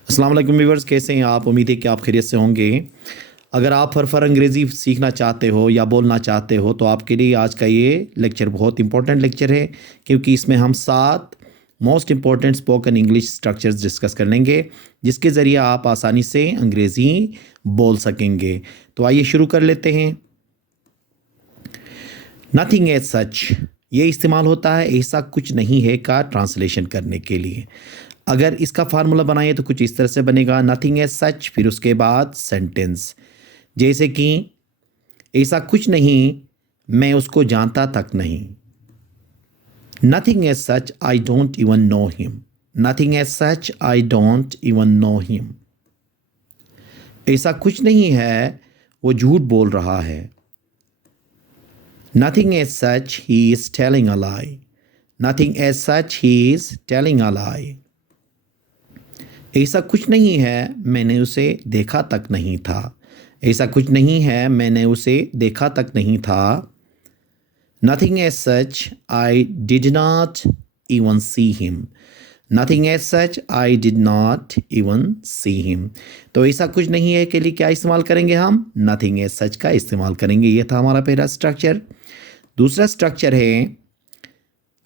अस्सलाम वालेकुम व्यूअर्स, कैसे हैं आप? उम्मीद है कि आप खैरियत से होंगे। अगर आप फर अंग्रेज़ी सीखना चाहते हो या बोलना चाहते हो तो आपके लिए आज का ये लेक्चर बहुत इंपॉर्टेंट लेक्चर है, क्योंकि इसमें हम 7 most important spoken English structures discuss कर लेंगे, जिसके ज़रिए आप आसानी से अंग्रेज़ी बोल सकेंगे। तो आइए शुरू कर लेते हैं। नथिंग एज सच, ये इस्तेमाल होता है ऐसा कुछ नहीं है का ट्रांसलेशन करने के लिए। अगर इसका फार्मूला बनाए तो कुछ इस तरह से बनेगा, नथिंग एज सच, फिर उसके बाद सेंटेंस, जैसे कि ऐसा कुछ नहीं, मैं उसको जानता तक नहीं। Nothing as such, I don't even know him. Nothing as such, I don't even know him. ऐसा कुछ नहीं है, वो झूठ बोल रहा है। Nothing as such, he is telling a lie. Nothing as such, he is telling a lie. ऐसा कुछ नहीं है, मैंने उसे देखा तक नहीं था। ऐसा कुछ नहीं है, मैंने उसे देखा तक नहीं था। Nothing as such, I did not even see him. Nothing as such, I did not even see him. तो ऐसा कुछ नहीं है के लिए क्या इस्तेमाल करेंगे हम? Nothing as such का इस्तेमाल करेंगे। ये था हमारा पहला स्ट्रक्चर। दूसरा स्ट्रक्चर है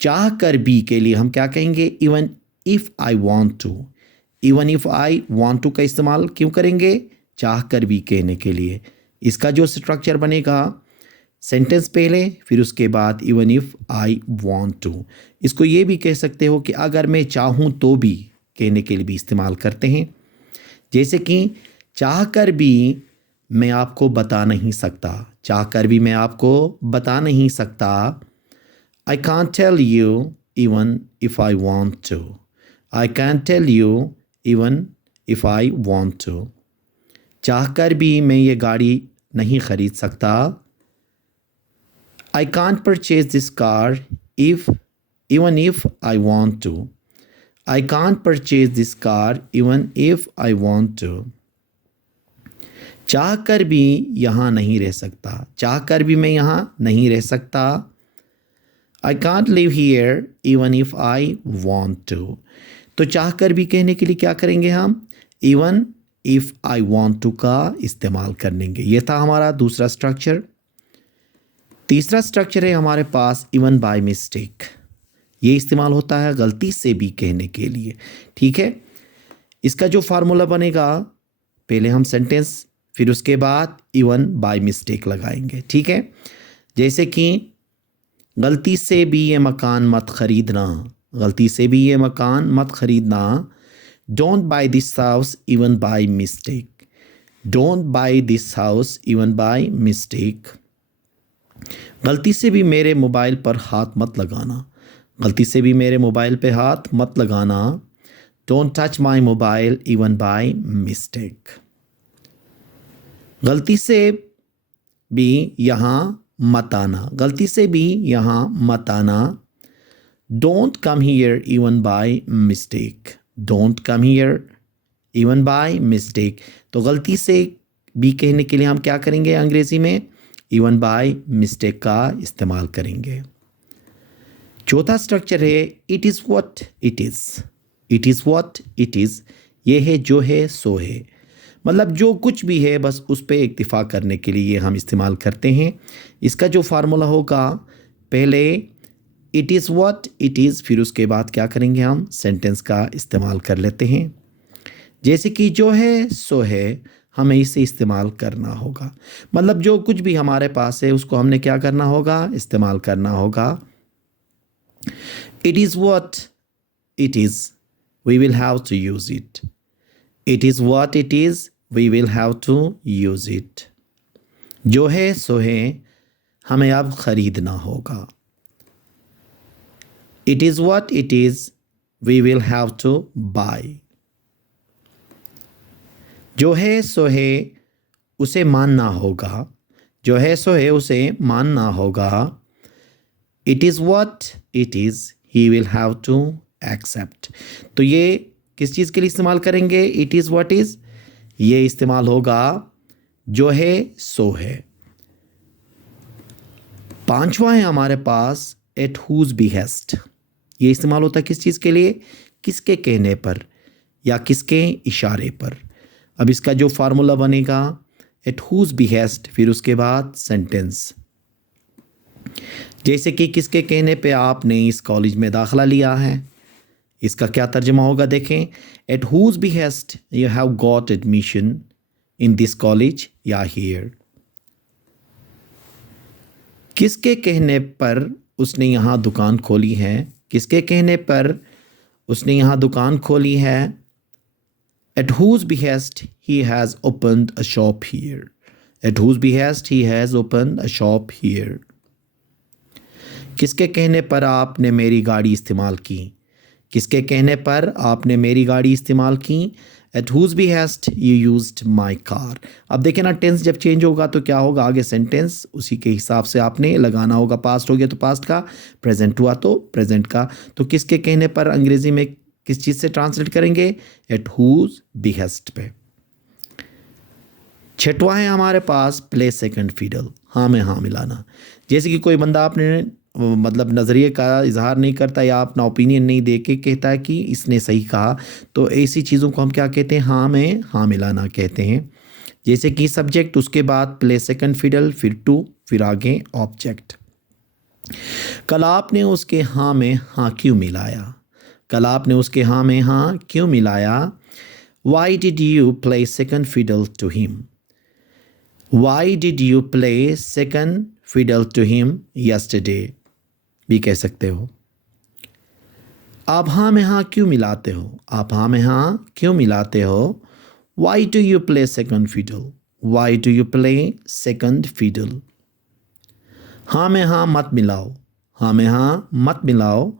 चाह कर भी के लिए हम क्या कहेंगे? Even if I want to. Even if I want to का इस्तेमाल क्यों करेंगे? चाह कर भी कहने के लिए। इसका जो स्ट्रक्चर बनेगा, सेंटेंस पहले, फिर उसके बाद even if I want to. इसको ये भी कह सकते हो कि अगर मैं चाहूँ तो भी कहने के लिए भी इस्तेमाल करते हैं। जैसे कि चाह कर भी मैं आपको बता नहीं सकता। चाह कर भी मैं आपको बता नहीं सकता। I can't tell you even if I want to. I can't tell you even if I want to. चाह कर भी मैं ये गाड़ी नहीं खरीद सकता। I can't purchase this car if even if I want to. I can't purchase this car even if I want to. चाह कर भी यहाँ नहीं रह सकता। चाह कर भी मैं यहाँ नहीं रह सकता। I can't live here even if I want to. तो चाह कर भी कहने के लिए क्या करेंगे हम? Even if I want to का इस्तेमाल करेंगे। ये था हमारा दूसरा स्ट्रक्चर। तीसरा स्ट्रक्चर है हमारे पास इवन बाय मिस्टेक। ये इस्तेमाल होता है गलती से भी कहने के लिए। ठीक है, इसका जो फार्मूला बनेगा, पहले हम सेंटेंस, फिर उसके बाद इवन बाय मिस्टेक लगाएंगे। ठीक है, जैसे कि गलती से भी ये मकान मत खरीदना। गलती से भी ये मकान मत खरीदना। Don't by this house even by mistake. Don't by this house even by mistake. गलती से भी मेरे मोबाइल पर हाथ मत लगाना। गलती से भी मेरे मोबाइल पे हाथ मत लगाना। Don't touch my mobile even by mistake. गलती से भी यहाँ मत आना। गलती से भी यहाँ मत आना। Don't come here even by mistake. Don't come here even by mistake. तो गलती से भी कहने के लिए हम क्या करेंगे? अंग्रेजी में इवन बाय मिस्टेक का इस्तेमाल करेंगे। चौथा स्ट्रक्चर है it is what it is. It is what it is, ये है जो है सो है। मतलब जो कुछ भी है बस उस पर इक्तिफा करने के लिए ये हम इस्तेमाल करते हैं। इसका जो फार्मूला होगा, पहले it is what it is, फिर उसके बाद क्या करेंगे? हम सेंटेंस का इस्तेमाल कर लेते हैं। जैसे कि जो है सो है, हमें इसे इस्तेमाल करना होगा। मतलब जो कुछ भी हमारे पास है उसको हमने क्या करना होगा? इस्तेमाल करना होगा। It is what it is, we will have to use it. It is what it is, we will have to use it. जो है सो है, हमें अब ख़रीदना होगा। It is what it is, we will have to buy. जो है सो है, उसे मानना होगा। जो है सो है, उसे मानना होगा। It is what it is, he will have to accept. तो ये किस चीज़ के लिए इस्तेमाल करेंगे? इट इज़ व्हाट इज़, ये इस्तेमाल होगा जो है सो है। पांचवा है हमारे पास एट हुज बिहेस्ट। ये इस्तेमाल होता है किस चीज़ के लिए? किसके कहने पर। या किसके इशारे पर। अब इसका जो फार्मूला बनेगा एट हुज बिहेस्ट, फिर उसके बाद सेंटेंस। जैसे कि किसके कहने पे आपने इस कॉलेज में दाखिला लिया है, इसका क्या तर्जुमा होगा देखें। At whose behest you have got admission in this college या हियर। किसके कहने पर उसने यहाँ दुकान खोली है, किसके कहने पर उसने यहाँ दुकान खोली है। At whose behest he has opened a shop here. At whose behest he has opened a shop here. किसके कहने पर आपने मेरी गाड़ी इस्तेमाल की, किसके कहने पर आपने मेरी गाड़ी इस्तेमाल की। At whose behest you used my car. अब देखें ना, टेंस जब चेंज होगा तो क्या होगा, आगे सेंटेंस उसी के हिसाब से आपने लगाना होगा। पास्ट हो गया तो पास्ट का, प्रेजेंट हुआ तो प्रेजेंट का। तो किसके कहने पर अंग्रेजी में किस चीज़ से ट्रांसलेट करेंगे, एट हुज बिहेस्ट पे। छठवां है हमारे पास प्ले सेकंड फिडल, हाँ में हाँ मिलाना। जैसे कि कोई बंदा आपने मतलब नज़रिए का इजहार नहीं करता या अपना ओपिनियन नहीं दे के कहता है कि इसने सही कहा, तो ऐसी चीज़ों को हम क्या कहते हैं, हाँ में हाँ मिलाना कहते हैं। जैसे कि सब्जेक्ट, उसके बाद प्ले सेकंड फिडल, फिर टू, फिर आगे ऑब्जेक्ट। कल आपने उसके हाँ में हाँ क्यों मिलाया, कल आपने उसके हाँ में हाँ क्यों मिलाया। Why did you play second fiddle to him? Why did you play second fiddle to him yesterday? भी कह सकते हो। आप हाँ में हाँ क्यों मिलाते हो, आप हाँ में हाँ क्यों मिलाते हो। Why do you play second fiddle? Why do you play second fiddle? हाँ में हाँ मत मिलाओ, हाँ में हाँ मत मिलाओ।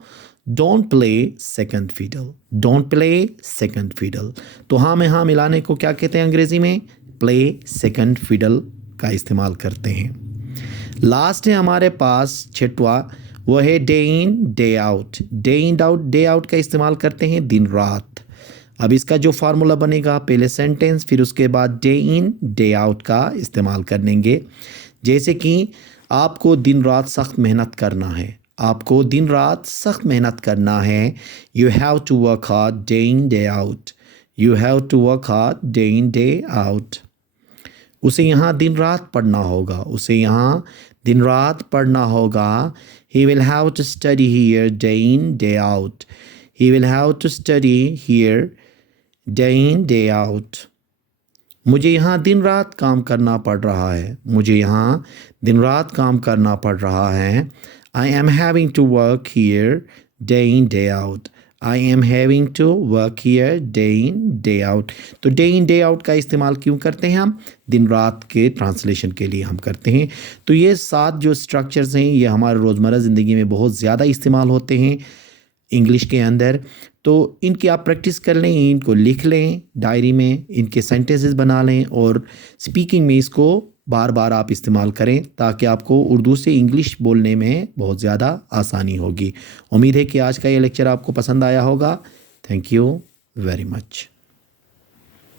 Don't play second fiddle. Don't play second fiddle. तो हाँ में हाँ मिलाने को क्या कहते हैं अंग्रेजी में, play second fiddle का इस्तेमाल करते हैं। लास्ट है हमारे पास छठवा, वो है day in day out. Day in out, day out का इस्तेमाल करते हैं दिन रात। अब इसका जो फार्मूला बनेगा, पहले सेंटेंस फिर उसके बाद डे इन डे आउट का इस्तेमाल करेंगे। जैसे कि आपको दिन रात सख्त मेहनत करना है, आपको दिन रात सख्त मेहनत करना है। You have to work hard day in day out, you have to work hard day in day out. उसे यहाँ दिन रात पढ़ना होगा, उसे यहाँ दिन रात पढ़ना होगा। He will have to study here day in day out, he will have to study here day in day out. मुझे यहाँ दिन रात काम करना पड़ रहा है, मुझे यहाँ दिन रात काम करना पड़ रहा है। I am having to work here day in day out. I am having to work here day in day out. तो day in day out का इस्तेमाल क्यों करते हैं हम, दिन रात के ट्रांसलेशन के लिए हम करते हैं। तो ये 7 जो स्ट्रक्चर्स हैं ये हमारे रोज़मर्रा ज़िंदगी में बहुत ज़्यादा इस्तेमाल होते हैं इंग्लिश के अंदर। तो इनकी आप प्रैक्टिस कर लें, इनको लिख लें डायरी में, इनके सेंटेंसेस बना लें और स्पीकिंग में इसको बार बार आप इस्तेमाल करें ताकि आपको उर्दू से इंग्लिश बोलने में बहुत ज़्यादा आसानी होगी। उम्मीद है कि आज का ये लेक्चर आपको पसंद आया होगा। Thank you very much.